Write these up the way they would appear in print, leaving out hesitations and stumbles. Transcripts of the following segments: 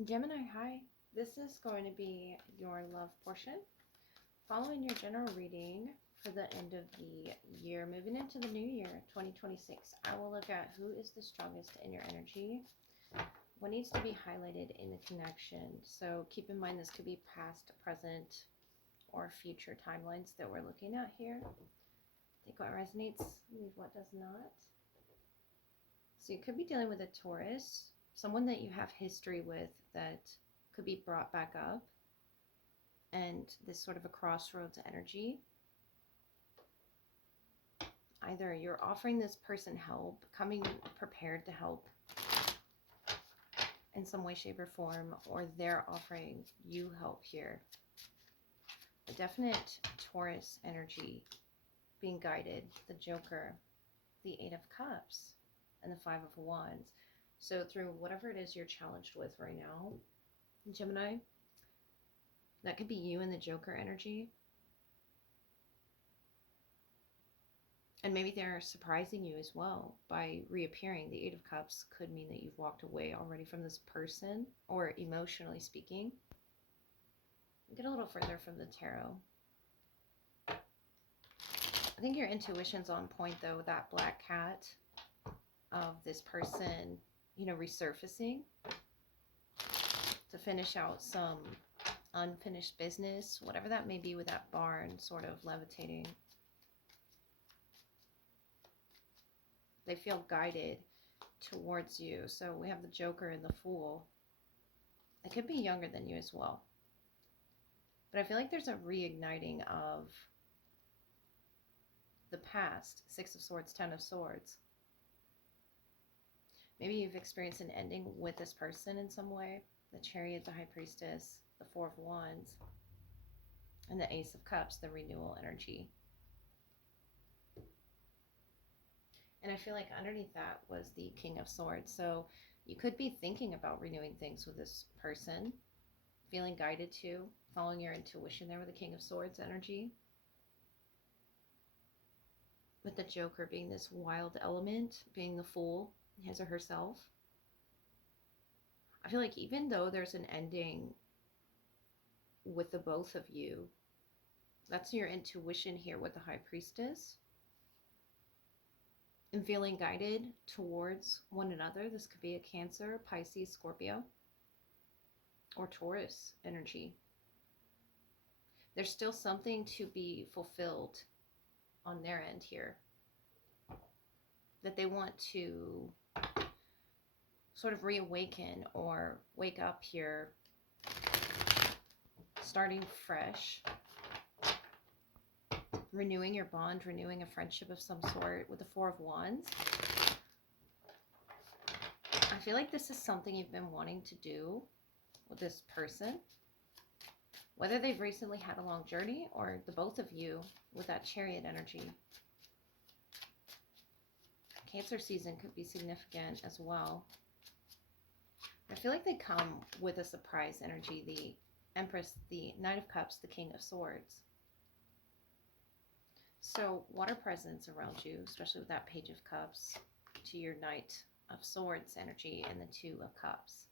Gemini, hi. This is going to be your love portion. Following your general reading for the end of the year, moving into the new year, 2026, I will look at who is the strongest in your energy, what needs to be highlighted in the connection. So keep in mind this could be past, present, or future timelines that we're looking at here. Take what resonates, leave what does not. So you could be dealing with a Taurus, someone that you have history with that could be brought back up, and this sort of a crossroads energy. Either you're offering this person help, coming prepared to help in some way, shape, or form, or they're offering you help here. A definite Taurus energy being guided, the Joker, the Eight of Cups, and the Five of Wands. So through whatever it is you're challenged with right now, Gemini, that could be you and the Joker energy. And maybe they're surprising you as well by reappearing. The Eight of Cups could mean that you've walked away already from this person, or emotionally speaking. Get a little further from the tarot. I think your intuition's on point though with that black cat of this person, resurfacing to finish out some unfinished business, whatever that may be with that barn sort of levitating. They feel guided towards you. So we have the Joker and the Fool. It could be younger than you as well. But I feel like there's a reigniting of the past. Six of Swords, Ten of Swords. Maybe you've experienced an ending with this person in some way. The Chariot, the High Priestess, the Four of Wands, and the Ace of Cups, the renewal energy. And I feel like underneath that was the King of Swords. So you could be thinking about renewing things with this person, feeling guided to, following your intuition there with the King of Swords energy. With the Joker being this wild element, being the Fool, his or herself. I feel like even though there's an ending with the both of you, that's your intuition here with the High Priestess. And feeling guided towards one another. This could be a Cancer, Pisces, Scorpio, or Taurus energy. There's still something to be fulfilled on their end here that they want to sort of reawaken or wake up here, starting fresh, renewing your bond, renewing a friendship of some sort with the Four of Wands. I feel like this is something you've been wanting to do with this person, whether they've recently had a long journey or the both of you with that Chariot energy. Cancer season could be significant as well. I feel like they come with a surprise energy. The Empress, the Knight of Cups, the King of Swords. So water presence around you, especially with that Page of Cups, to your Knight of Swords energy and the Two of Cups.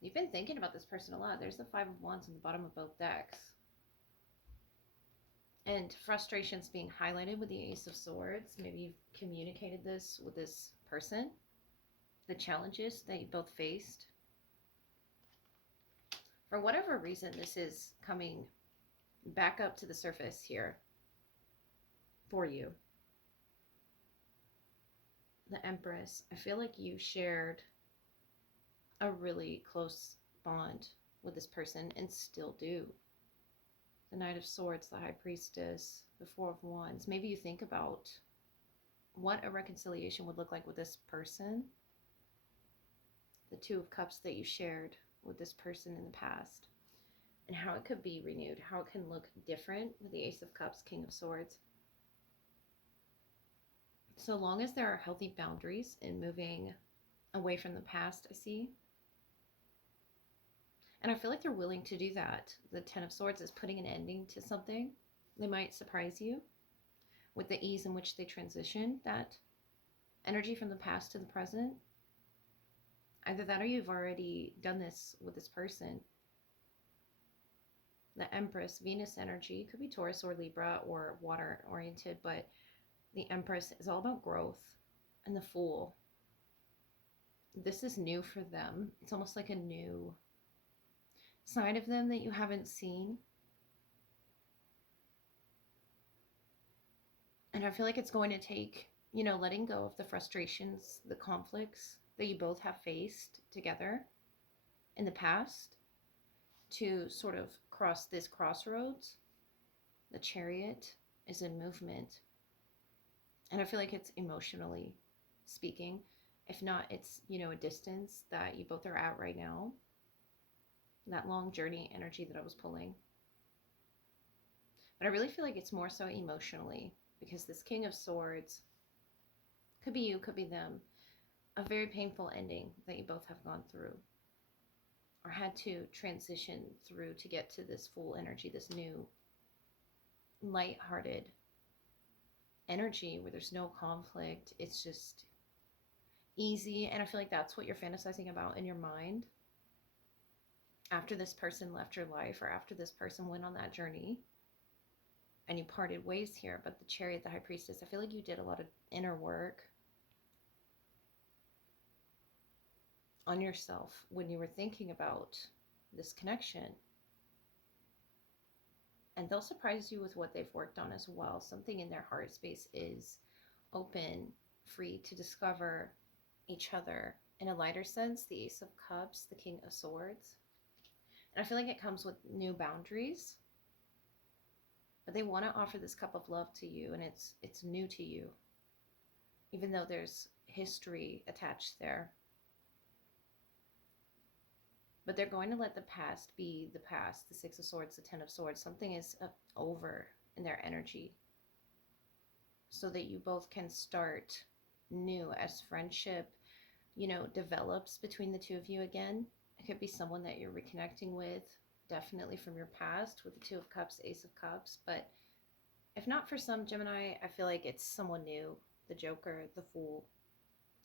You've been thinking about this person a lot. There's the Five of Wands on the bottom of both decks. And frustrations being highlighted with the Ace of Swords. Maybe you've communicated this with this person. The challenges that you both faced. For whatever reason, this is coming back up to the surface here for you. The Empress. I feel like you shared a really close bond with this person and still do. The Knight of Swords, the High Priestess, the Four of Wands. Maybe you think about what a reconciliation would look like with this person. The Two of Cups that you shared with this person in the past. And how it could be renewed. How it can look different with the Ace of Cups, King of Swords. So long as there are healthy boundaries in moving away from the past, I see. And I feel like they're willing to do that. The Ten of Swords is putting an ending to something. They might surprise you with the ease in which they transition that energy from the past to the present. Either that or you've already done this with this person. The Empress, Venus energy, could be Taurus or Libra or water oriented, but the Empress is all about growth. And the Fool, this is new for them. It's almost like a new side of them that you haven't seen. And I feel like it's going to take, letting go of the frustrations, the conflicts that you both have faced together in the past to sort of cross this crossroads. The Chariot is in movement. And I feel like it's emotionally speaking. If not, it's, a distance that you both are at right now. That long journey energy that I was pulling. But I really feel like it's more so emotionally, because this King of Swords could be you, could be them. A very painful ending that you both have gone through or had to transition through to get to this Fool energy, this new light-hearted energy where there's no conflict. It's just easy. And I feel like that's what you're fantasizing about in your mind after this person left your life, or after this person went on that journey and you parted ways here. But the Chariot, the High Priestess, I feel like you did a lot of inner work on yourself when you were thinking about this connection. And they'll surprise you with what they've worked on as well. Something in their heart space is open, free to discover each other in a lighter sense. The Ace of Cups, the King of Swords. And I feel like it comes with new boundaries. But they want to offer this cup of love to you, and it's new to you. Even though there's history attached there. But they're going to let the past be the past. The Six of Swords, the Ten of Swords. Something is over in their energy. So that you both can start new as friendship, develops between the two of you again. It could be someone that you're reconnecting with, definitely from your past, with the Two of Cups, Ace of Cups. But if not for some Gemini, I feel like it's someone new. The Joker, the Fool.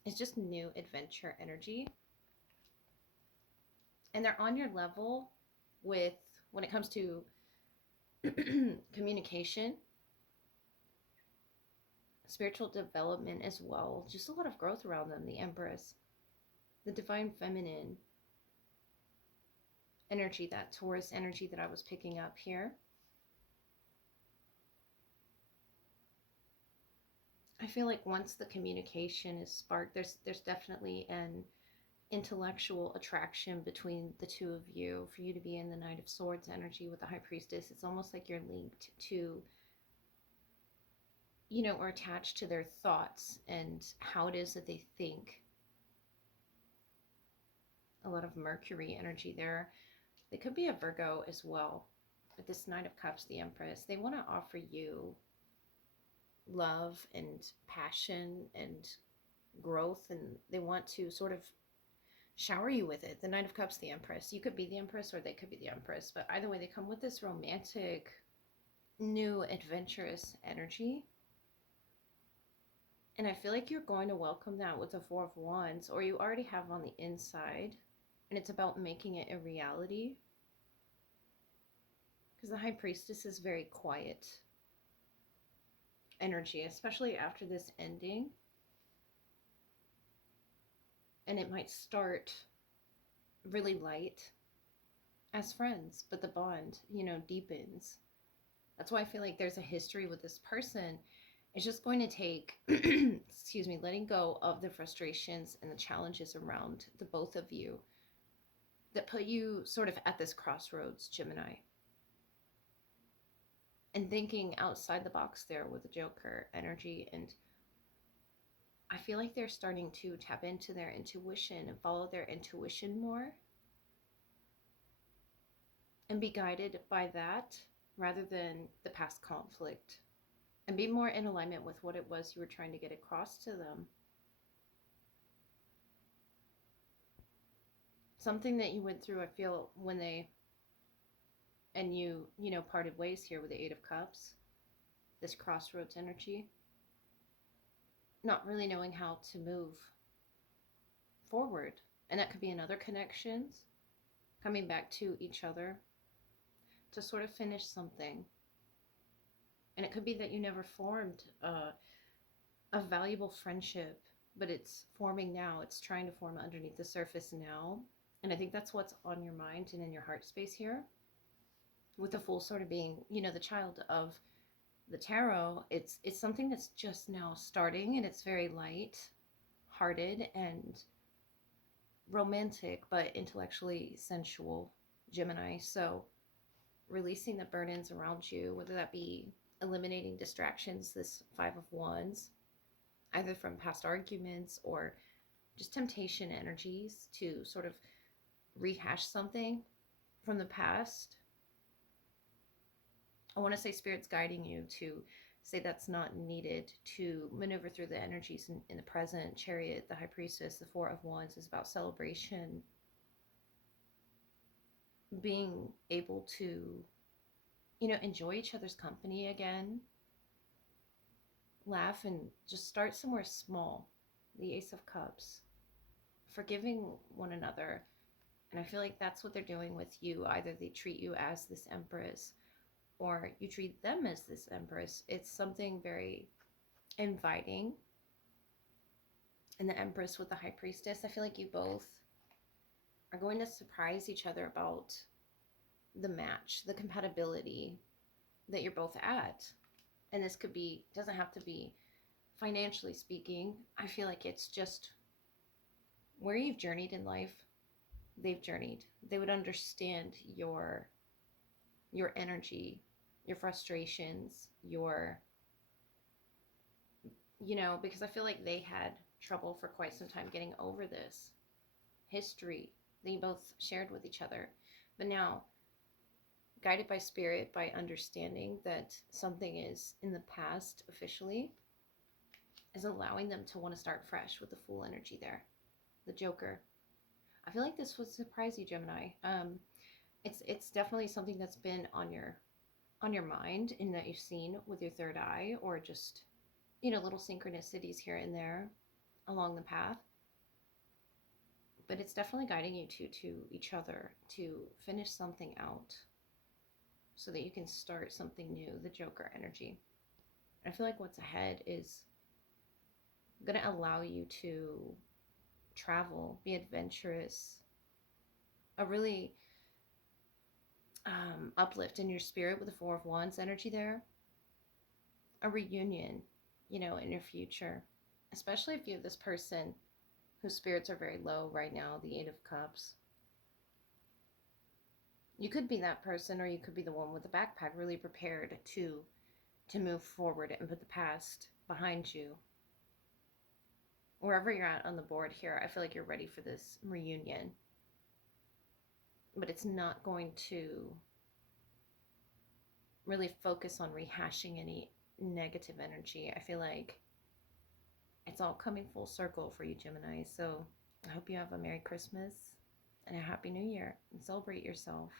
It's just new adventure energy. And they're on your level with, when it comes to communication, spiritual development as well. Just a lot of growth around them. The Empress, the Divine Feminine energy, that Taurus energy that I was picking up here. I feel like once the communication is sparked, there's definitely an intellectual attraction between the two of you. For you to be in the Knight of Swords energy with the High Priestess, it's almost like you're linked to, or attached to their thoughts and how it is that they think. A lot of Mercury energy there. They could be a Virgo as well. But this Knight of Cups, the Empress, they want to offer you love and passion and growth, and they want to sort of shower you with it. The Knight of Cups, the Empress. You could be the Empress or they could be the Empress. But either way, they come with this romantic, new, adventurous energy. And I feel like you're going to welcome that with the Four of Wands, or you already have on the inside. And it's about making it a reality. Because the High Priestess is very quiet energy, especially after this ending. And it might start really light as friends, but the bond, deepens. That's why I feel like there's a history with this person. It's just going to take, excuse me, letting go of the frustrations and the challenges around the both of you that put you sort of at this crossroads, Gemini. And thinking outside the box there with the Joker energy. And I feel like they're starting to tap into their intuition and follow their intuition more. And be guided by that rather than the past conflict. And be more in alignment with what it was you were trying to get across to them. Something that you went through, I feel, when they and you parted ways here with the Eight of Cups. This crossroads energy. Not really knowing how to move forward And that could be in other connections, coming back to each other to sort of finish something. And it could be that you never formed a valuable friendship, but it's forming now. It's trying to form underneath the surface now. And I think that's what's on your mind and in your heart space here. With the Fool sort of being, the child of the tarot, it's something that's just now starting, and it's very light hearted and romantic, but intellectually sensual, Gemini. So releasing the burdens around you, whether that be eliminating distractions, this Five of Wands, either from past arguments or just temptation energies to sort of rehash something from the past. I want to say Spirit's guiding you to say that's not needed to maneuver through the energies in the present. Chariot, the High Priestess, the Four of Wands is about celebration, being able to, enjoy each other's company again, laugh, and just start somewhere small. The Ace of Cups, forgiving one another. And I feel like that's what they're doing with you. Either they treat you as this Empress or you treat them as this Empress. It's something very inviting. And the Empress with the High Priestess, I feel like you both are going to surprise each other about the match, the compatibility that you're both at. And this doesn't have to be financially speaking. I feel like it's just where you've journeyed in life. They've journeyed. They would understand your energy, your frustrations, because I feel like they had trouble for quite some time getting over this history that you both shared with each other. But now, guided by Spirit, by understanding that something is in the past officially, is allowing them to want to start fresh with the Fool energy there. The Joker. I feel like this would surprise you, Gemini. It's definitely something that's been on your mind, and that you've seen with your third eye, or just little synchronicities here and there along the path. But it's definitely guiding you to each other to finish something out, so that you can start something new. The Joker energy. I feel like what's ahead is going to allow you to travel, be adventurous, a really uplift in your spirit with the Four of Wands energy there, a reunion, in your future, especially if you have this person whose spirits are very low right now, the Eight of Cups. You could be that person, or you could be the one with the backpack, really prepared to move forward and put the past behind you. Wherever you're at on the board here, I feel like you're ready for this reunion. But it's not going to really focus on rehashing any negative energy. I feel like it's all coming full circle for you, Gemini. So I hope you have a Merry Christmas and a Happy New Year, and celebrate yourself.